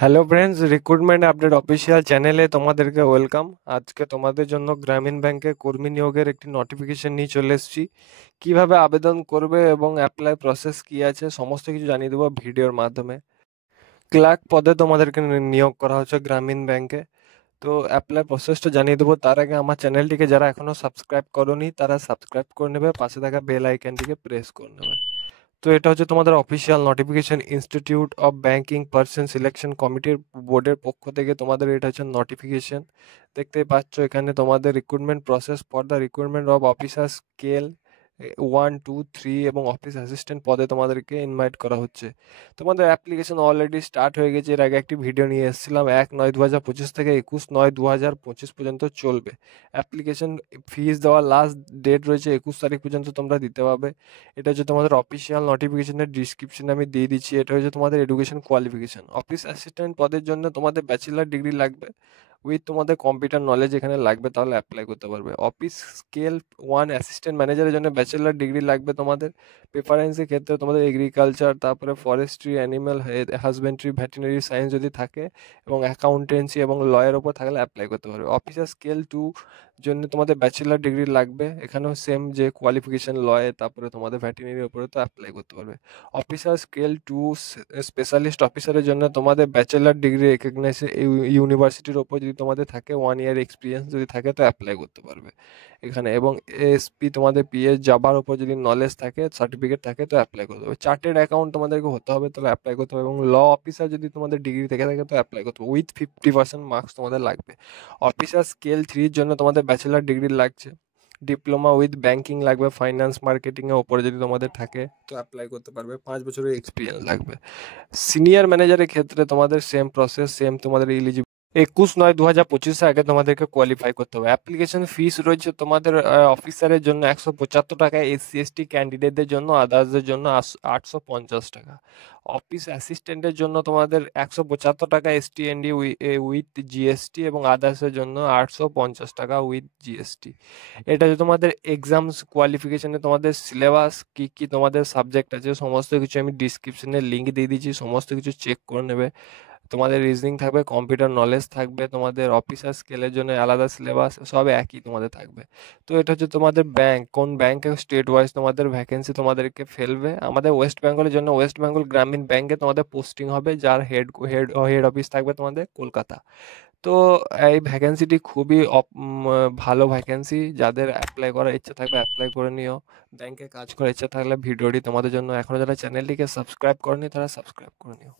Hello friends, recruitment update official চ্যানেলে তোমাদেরকে welcome. আজকে তোমাদের জন্য গ্রামীণ ব্যাংকে কর্মী নিয়োগের একটি নোটিফিকেশন নিয়ে চলে এসেছি। কিভাবে আবেদন করবে এবং অ্যাপ্লাই প্রসেস কি আছে সমস্ত কিছু জানিয়ে দেবো ভিডিওর মাধ্যমে। ক্লার্ক পদে তোমাদেরকে নিয়োগ করা হচ্ছে গ্রামীণ ব্যাংকে। তো অ্যাপ্লাই প্রসেসটা জানিয়ে দেবো, তার আগে আমার চ্যানেলটিকে যারা এখনো সাবস্ক্রাইব করোনি তারা সাবস্ক্রাইব করে নেবে, পাশে থাকা বেল আইকনটিকে প্রেস করে নেবে। তো এটা হচ্ছে তোমাদের official notification, institute of banking person selection কমিটির বোর্ডের পক্ষ থেকে তোমাদের এটা হচ্ছে নোটিফিকেশন। দেখতেই পাচ্ছ এখানে তোমাদের recruitment process for the recruitment of officer scale 1, 2, 3 এবং অফিস অ্যাসিস্ট্যান্ট পদে তোমাদেরকে ইনভাইট করা হচ্ছে। তোমাদের অ্যাপ্লিকেশন অলরেডি স্টার্ট হয়ে গেছে, এর আগে একটি ভিডিও নিয়ে এসেছিলাম। 1/9/2025 থেকে 21/9/2025 পর্যন্ত চলবে। অ্যাপ্লিকেশন ফিস দেওয়ার লাস্ট ডেট রয়েছে 21 তারিখ পর্যন্ত তোমরা দিতে পারবে। এটা হচ্ছে তোমাদের অফিসিয়াল নোটিফিকেশনের ডিসক্রিপশনে আমি দিয়ে দিচ্ছি। এটা হচ্ছে তোমাদের এডুকেশন কোয়ালিফিকেশন। অফিস অ্যাসিস্ট্যান্ট পদের জন্য তোমাদের ব্যাচেলার ডিগ্রি লাগবে উইথ তোমাদের কম্পিউটার নলেজ এখানে লাগবে, তাহলে অ্যাপ্লাই করতে পারবে। অফিস স্কেল 1 অ্যাসিস্ট্যান্ট ম্যানেজারের জন্য ব্যাচেলার ডিগ্রি লাগবে তোমাদের। প্রেফারেন্সের ক্ষেত্রে তোমাদের এগ্রিকালচার, তারপরে forestry, animal husbandry, veterinary science যদি থাকে এবং অ্যাকাউন্টেন্সি এবং লয়ের ওপর থাকলে অ্যাপ্লাই করতে পারবে। অফিসার স্কেল 2 জন্য তোমাদের ব্যাচেলার ডিগ্রি লাগবে, এখানেও সেম যে কোয়ালিফিকেশন লয়ে, তারপরে তোমাদের ভেটেরিনারির উপরে তো অ্যাপ্লাই করতে পারবে। অফিসার স্কেল 2 স্পেশালিস্ট অফিসারের জন্য তোমাদের ব্যাচেলার ডিগ্রি রেকগনাইজ ইউনিভার্সিটির ওপর যদি তোমাদের থাকে, 1 ইয়ার এক্সপিরিয়েন্স যদি থাকে তো অ্যাপ্লাই করতে পারবে এখানে। এবং এসপি তোমাদের পিএস জাভার ওপর যদি নলেজ থাকে, সার্টিফিকেট থাকে তো অ্যাপ্লাই করতে হবে। চার্টেড অ্যাকাউন্ট তোমাদেরকে হতে হবে, তাহলে অ্যাপ্লাই করতে হবে। এবং ল অফিসার যদি তোমাদের ডিগ্রি থেকে থাকে তো অ্যাপ্লাই করতে হবে, উইথ 50% মার্কস তোমাদের লাগবে। অফিসার স্কেল 3 জন্য তোমাদের ব্যাচেলার ডিগ্রি লাগছে। ডিপ্লোমা উইথ ব্যাংকিং লাগবে, ফাইন্যান্স মার্কেটিংয়ের ওপরে যদি তোমাদের থাকে তো অ্যাপ্লাই করতে পারবে। 5 বছরের এক্সপিরিয়েন্স লাগবে। সিনিয়র ম্যানেজারের ক্ষেত্রে তোমাদের সেম প্রসেস, সেম তোমাদের 21/9/2025 আগে তোমাদেরকে কোয়ালিফাই করতে হবে। অ্যাপ্লিকেশন ফিস রয়েছে তোমাদের অফিসারের জন্য 175 টাকা, SC/ST ক্যান্ডিডেটদের জন্য, আদার্সদের জন্য 850 টাকা। অফিস অ্যাসিস্ট্যান্টের জন্য তোমাদের 175 টাকা ST&D উইথ জিএসটি এবং আদার্সের জন্য 850 টাকা উইথ জিএসটি। এটা যে তোমাদের এক্সামস কোয়ালিফিকেশনে তোমাদের সিলেবাস কি কি তোমাদের সাবজেক্ট আছে সমস্ত কিছু আমি ডিসক্রিপশনে লিঙ্ক দিয়ে দিচ্ছি, সমস্ত কিছু চেক করে নেবে। তোমাদের রিজনিং থাকবে, কম্পিউটার নলেজ থাকবে, তোমাদের অফিসার স্কেলের জন্য আলাদা সিলেবাস, সব একই তোমাদের থাকবে। তো এটা হচ্ছে তোমাদের ব্যাংক, কোন ব্যাংকে স্টেট ওয়াইজ তোমাদের ভ্যাকেন্সি তোমাদেরকে ফেলবে। আমাদের ওয়েস্ট বেঙ্গলের জন্য ওয়েস্ট বেঙ্গল গ্রামীণ ব্যাংকে তোমাদের পোস্টিং হবে, যার হেড হেড হেড অফিস থাকবে তোমাদের কলকাতা। তো এই ভ্যাকেন্সিটি খুবই ভালো ভ্যাকেন্সি, যাদের অ্যাপ্লাই করার ইচ্ছা থাকবে অ্যাপ্লাই করে নিও। ব্যাংকে কাজ করার ইচ্ছা থাকলে ভিডিওটি তোমাদের জন্য। এখনও যারা চ্যানেলটিকে সাবস্ক্রাইব করেনি তারা সাবস্ক্রাইব করে নিও।